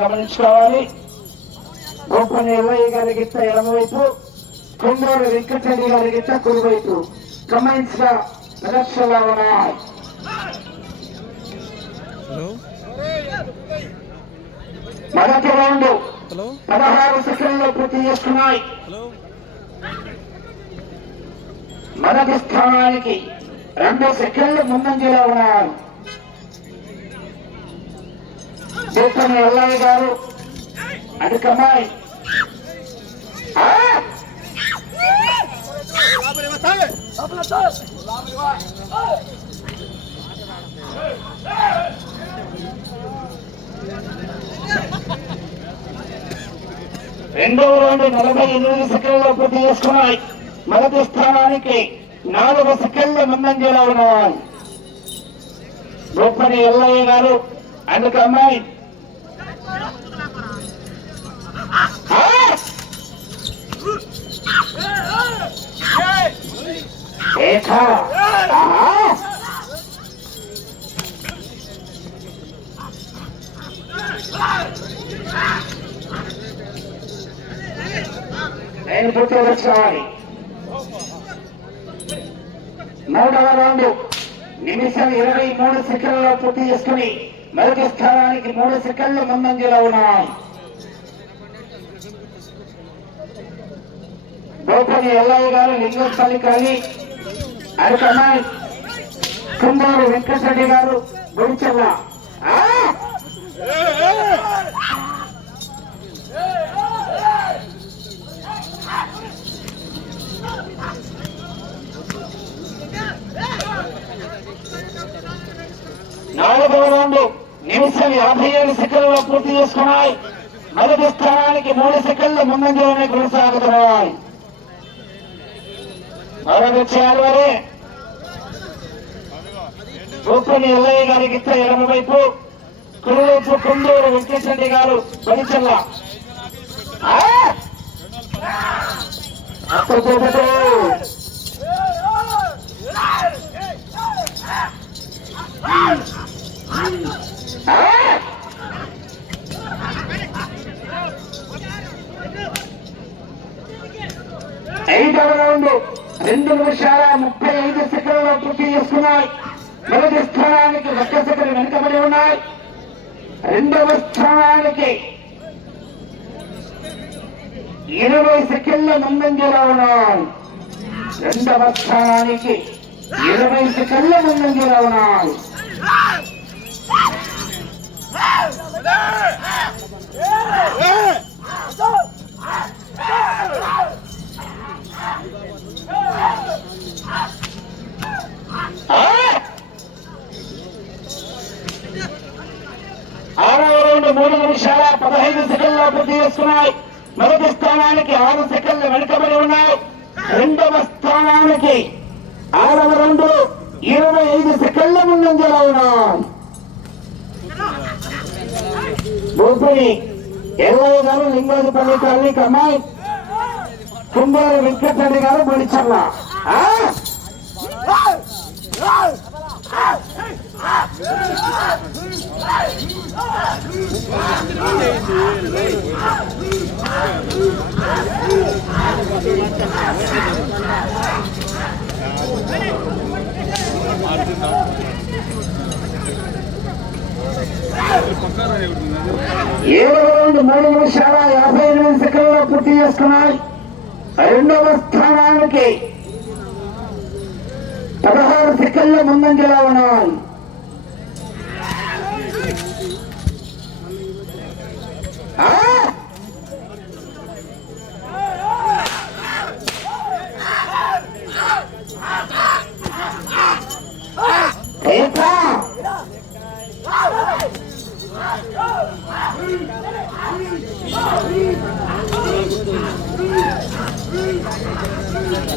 గమనించుకోవాలి. గోపని ఎల్లయ్య గారి గిట్ట ఎడమవైపు, కొండూరు వెంకటరెడ్డి గారి గిట్ట కుడివైపు కమెంట్స్ గా ప్రదర్శనలో ఉన్నాయి. మొదటి రౌండ్ 16 సెకండ్లు పూర్తి చేసుకున్నాయి. మొదటి స్థానానికి 2 సెకండ్లు ముందంజలో ఉన్నారు. గోపని ఎల్లయ్య గారు అది కమాయ్ రెండవ రౌండ్ 48 సెకండ్లు పూర్తి చేసుకున్నాయి. మొదటి స్థానానికి 4 సెకండ్ల ముందంజలో ఉన్నవారు గోపని ఎల్లయ్య గారు అందుకు అమ్మాయి నేను పూర్తి వచ్చాలి. 3వ రౌండ్ నిమిషం 23 సెకండ్లలో పూర్తి చేసుకుని మొదటి స్థానానికి 3 సెకండ్లు ముందంజలో ఉన్నాయి. గోపని ఎల్లయ్య గారు లింగోత్పల్లి కాలి అరకమాయ్, కొండూరు వెంకటరెడ్డి గారు గుడిచెల్ల. నాలుగవ రౌండ్ నిమిషం 57 సెకండ్లలో పూర్తి చేసుకున్నాయి. మొదటి స్థానానికి 3 సెకండ్ల ముందంజలోనే కొనసాగుతున్నాయి. మరొకసారి వరే గోపని ఎల్లయ్య గారి గిత్త ఎడమవైపు, కుడివైపు కొండూరు వెంకటరెడ్డి గారు బడిచెల్ల. ఐదవ రౌండ్ 2 నిమిషాల 35 సెకండ్లలో పూర్తి చేసుకున్నాయి. మొదటి స్థానానికి 1 సెకండ్ వెనుకబడి ఉన్నాయి. రెండవ స్థానానికి 20 సెకండ్ల ముందంజలో ఉన్నాయి. రెండవ స్థానానికి 20 సెకండ్ల ముందంజలో ఉన్నాయి. ఆరవ రౌండ్ 3 నిమిషాల 15 సెకండ్ల పూర్తి చేసుకున్నాయి. మొదటి స్థానానికి 6 సెకండ్లు వెనుకబడి ఉన్నాయి. రెండవ స్థానానికి 6వ రౌండ్ 25 సెకండ్ల ముందంజలో ఉన్నాయి. గోపని ఎల్లయ్య గారు లింగోజపల్లి కాలనీ కమ్మాయి, కొండూరు వెంకటరెడ్డి గారు బడిచెల్ల. ఏడవ రౌండ్ 3 నిమిషాల 58 సెకండ్లలో పూర్తి చేసుకున్నాయి. రెండవ స్థానానికి 16 సెకండ్ల ముందంజలో ఉన్నాయి.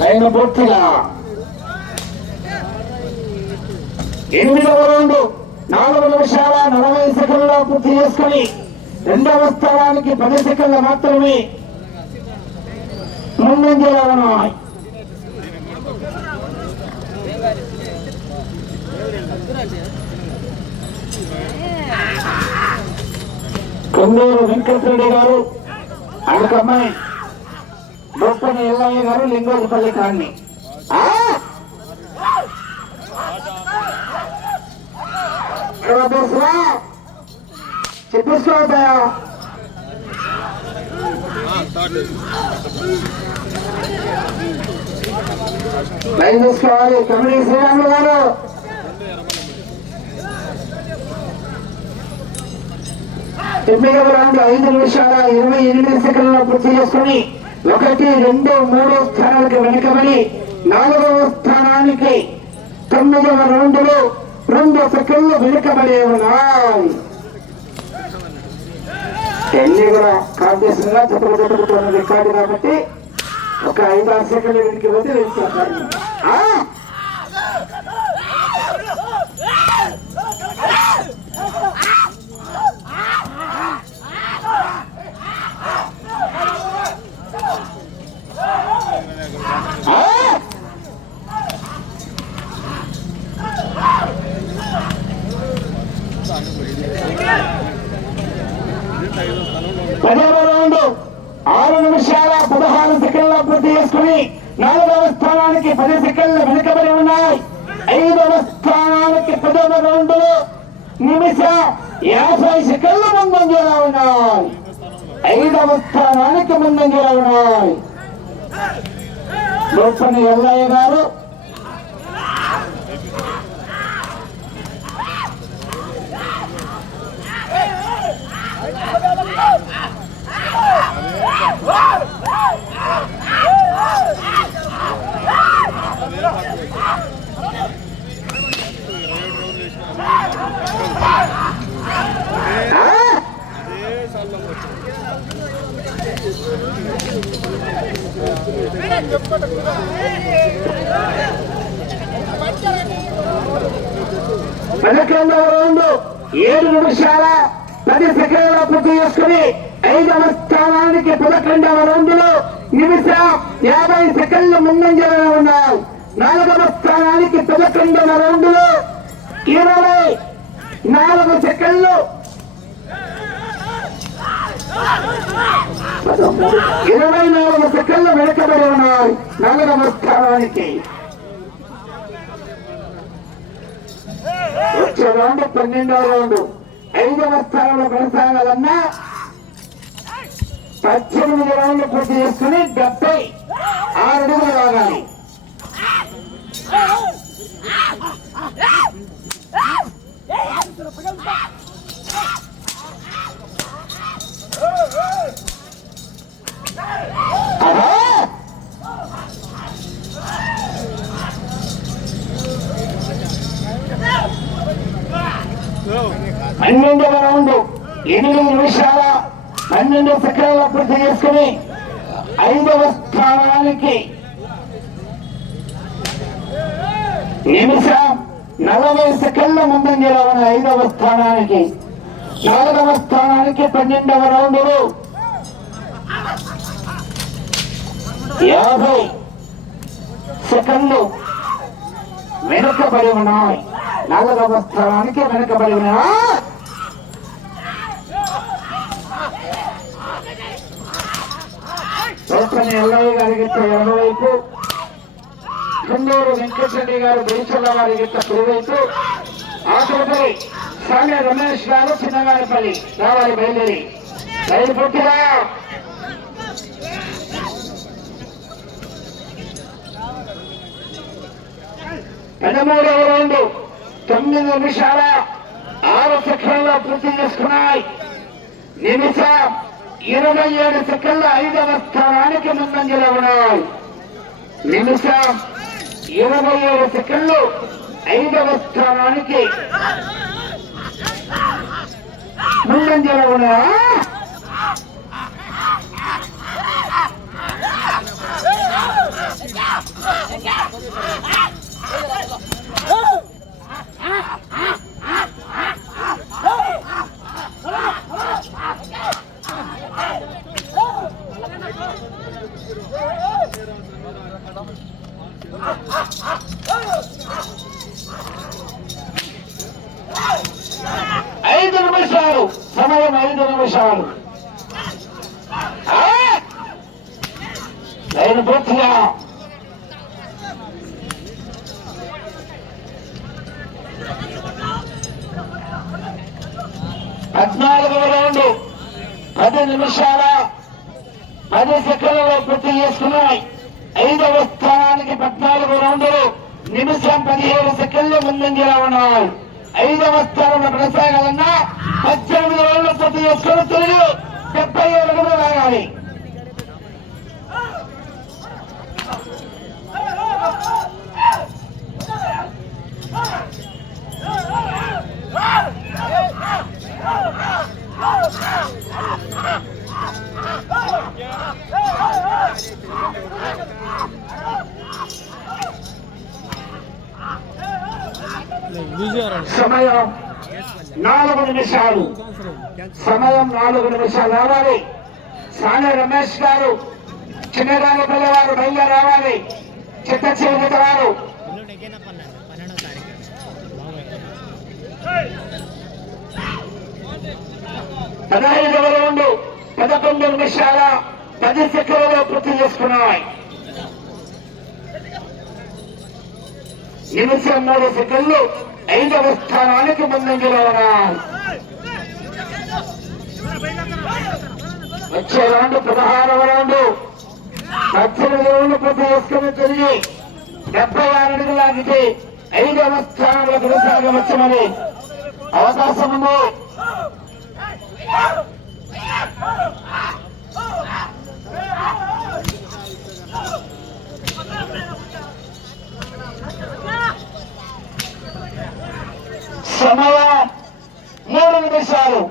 లైన్ పూర్తిగా 8వ రౌండ్ 4 నిమిషాల 40 సెకండ్లలో పూర్తి చేసుకుని రెండవ స్థానానికి 10 సెకండ్లు మాత్రమే ముందంజలో ఉన్నాయి. కొండూరు వెంకటరెడ్డి గారు ఒక అమ్మాయి గొప్పని ఎల్లయ్య గారు లింగోజపల్లి కాన్ని చెప్పేసుకోవద్దా లైన్ తీసుకోవాలి. కమిటీ శ్రీరాములు గారు ఎమ్మెల్యే రౌండ్ 5 నిమిషాల 28 సెకండ్ల పూర్తి చేసుకుని 1, 2, 3 స్థానాలకు వెనుకబడి 4వ స్థానానికి 9వ రౌండ్లో 2 సెకండ్లు వెనుకబడి ఉన్నాయి. ఎన్ని కూడా కాంపిటీషన్ గా చెప్పుకుంటున్న రికార్డు కాబట్టి ఒక 5-6 సెకండ్లు వెనక్కి పోతే వెళ్తారు. పదవ రౌండ్ 6 నిమిషాల 16 సెకండ్ల పూర్తి చేసుకుని 4వ స్థానానికి 10 సెకండ్లు వెనుకబడి ఉన్నాయి. 5వ స్థానానికి 10వ రౌండ్ లో నిమిషం 50 సెకండ్లు ముందంజలో ఉన్నాయి. 5వ స్థానానికి ముందంజలో ఉన్నాయి. గొప్పని ఎల్లయ్య గారు పదకొండవ రౌండ్ 7 నిమిషాల 10 సెకండ్ల పూర్తి చేసుకుని 5వ స్థానానికి 11వ రౌండ్ లో నిమిషం 50 సెకండ్లు ముందంజలో ఉన్నాయి. 4వ స్థానానికి 11వ రౌండ్ లో 24 సెకండ్లు 24 సెకండ్లు వెనుకబడి ఉన్నాయి. 4వ స్థానానికి వచ్చే రౌండ్ 12వ రౌండ్. 5వ స్థానంలో కొనసాగాలన్నా 18 రౌండ్లు పూర్తి చేసుకుని 76 అడుగులు రాగాలి. పన్నెండవ రౌండ్ 8 నిమిషాల 12 సెకండ్ల పూర్తి చేసుకుని 5వ స్థానానికి నిమిషం 40 సెకండ్ల ముందంజలో ఉన్న 5వ స్థానానికి. 4వ స్థానానికి 12వ రౌండ్ 50 సెకండ్లు వెనుకబడి ఉన్నాయి. 4వ స్థానానికి వెనుకబడి ఉన్నాయి. ఎల్లయ్య గారి గిట్ట ఎడమవైపు, కొండూరు వెంకటరెడ్డి గారు బెంచల వారి గిట్ట కుడివైపు, ఆటోపై స్వామి రమేష్ గారు చిన్నగారిపల్లి రావాలి బయలుదేరి రైలు పూర్తిగా. 13వ రౌండ్ 9 నిమిషాల 6 సెకండ్ల పూర్తి చేసుకున్నాయి. నిమిషం 27 సెకండ్ల 5వ స్థానానికి ముందంజలో ఉన్నాయి. నిమిషం 27 సెకండ్లు 5వ స్థానానికి ముందంజలో ఉన్నాయి. లైన్ పూర్తిగా 14వ రౌండ్ 10 నిమిషాల 10 సెకండ్లలో పూర్తి చేసుకున్నాయి. 5వ స్థానానికి 14 రౌండ్లు నిమిషం 17 సెకండ్లు ముందంజలో ఉన్నాయి. 5వ స్థానంలో కొనసాగాలన్నా 18 రౌండ్లు పూర్తి చేసుకుని తిరిగి 77 అడుగులు లాగాలి. సమయం 4 నిమిషాలు. సమయం 4 నిమిషాలు రావాలి. సానే రమేష్ గారు చిన్నగాని పిల్లవారు బయలు రావాలి. చిత్త చివరి వారు 15వ రౌండ్ 11 నిమిషాల 10 సెకండ్లలో పూర్తి చేసుకున్నాయి. నిమిషం 3 సెకండ్లు 5వ స్థానానికి ముందంజలో ఉన్నాయి. వచ్చే రౌండ్ 16వ రౌండ్ 18 రౌండ్లు పూర్తి చేసుకుని తిరిగి 76 అడుగులు లాగితే 5వ స్థానంలో కొనసాగవచ్చుమని అవకాశం ఉంది. సమయం 3 నిమిషాలు.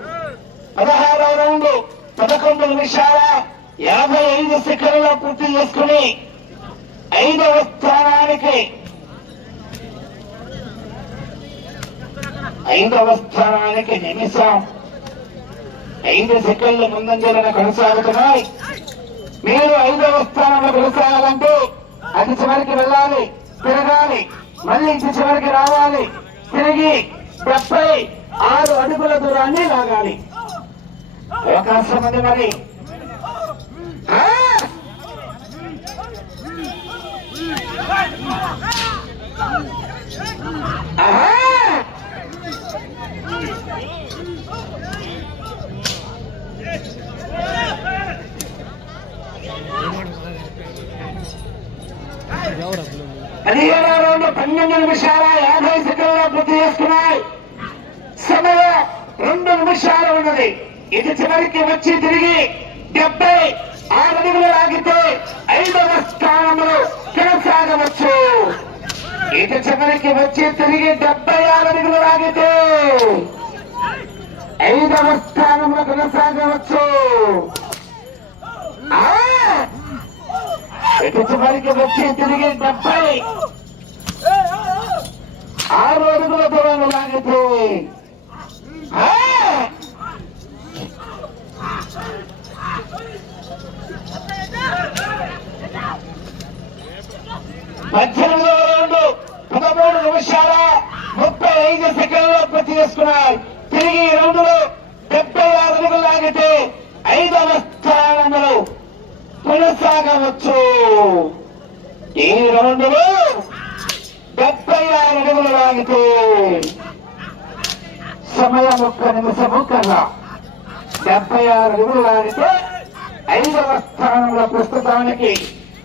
16వ రౌండ్ 11 నిమిషాల 55 సెకండ్లలో పూర్తి చేసుకుని 5వ స్థానానికి నిమిషం 5 సెకండ్లు ముందంజలను కొనసాగుతున్నాయి. మీరు 5వ స్థానంలో కొనసాగాలంటే అది చివరికి వెళ్ళాలి, తిరగాలి, మళ్ళీ ఇంటి చివరికి రావాలి, తిరిగి 76 అడుగుల దూరాన్ని లాగాలి. అవకాశం ఉంది మరి. పదిహేడవ రౌండ్ 12 నిమిషాల 50 సెకండ్లలో పూర్తి చేసుకున్నాయి. సమయం 2 నిమిషాలు ఉన్నది. ఇది చివరికి వచ్చి తిరిగి 76 అడుగులు లాగితే 5వ స్థానంలో కొనసాగవచ్చు. ఇది చివరికి వచ్చి తిరిగి 76 అడుగులు లాగితే 5వ స్థానంలో కొనసాగవచ్చు. ఇటు చివరికి వచ్చి తిరిగి 76 అడుగుల దూరం లాగితే 18వ రౌండ్ 13 నిమిషాల 35 సెకండ్లలో పూర్తి చేసుకున్నారు. తిరిగి ఈ రౌండ్ లో 76 అడుగులు లాగితే 5వ స్థానంలో కొనసాగవచ్చు. ఈ రౌండ్ లో 76 అడుగులు లాగితే సమయం 1 నిమిషము కన్నా 76 అడుగులు లాగితే 5వ స్థానంలో ప్రస్తుతానికి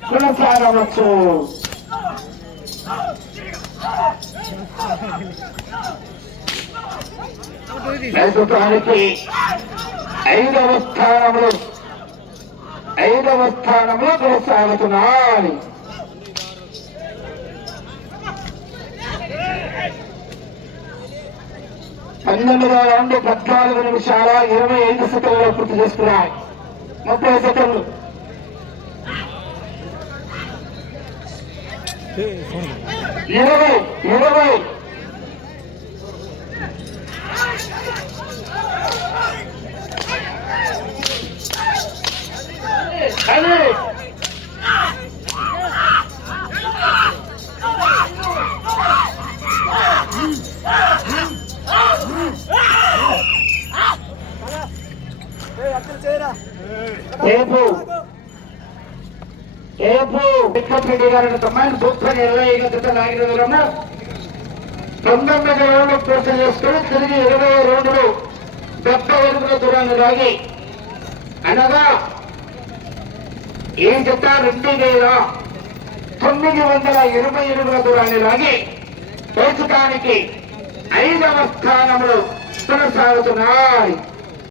కొనసాగవచ్చు. ప్రస్తుతానికి 5వ స్థానంలో కొనసాగుతున్నారు. 12వ రౌండ్ 14 నిమిషాల 25 సెకండ్లలో పూర్తి చేసుకున్నాయి. 30 సెకండ్లు. ఇరవై రేపు ఏపు వెంకటరెడ్డి గారిని తమ్మాయిని బొప్పని 20 జత లాగిన దూరము 19 రౌండ్లు పూర్తి చేసుకుని తిరిగి 20 రౌండ్లు 70 అడుగుల దూరాన్ని లాగి అనగా ఈ జత 2920 అడుగుల దూరాన్ని లాగి పోచకానికి 5వ స్థానంలో కొనసాగుతున్నాయి.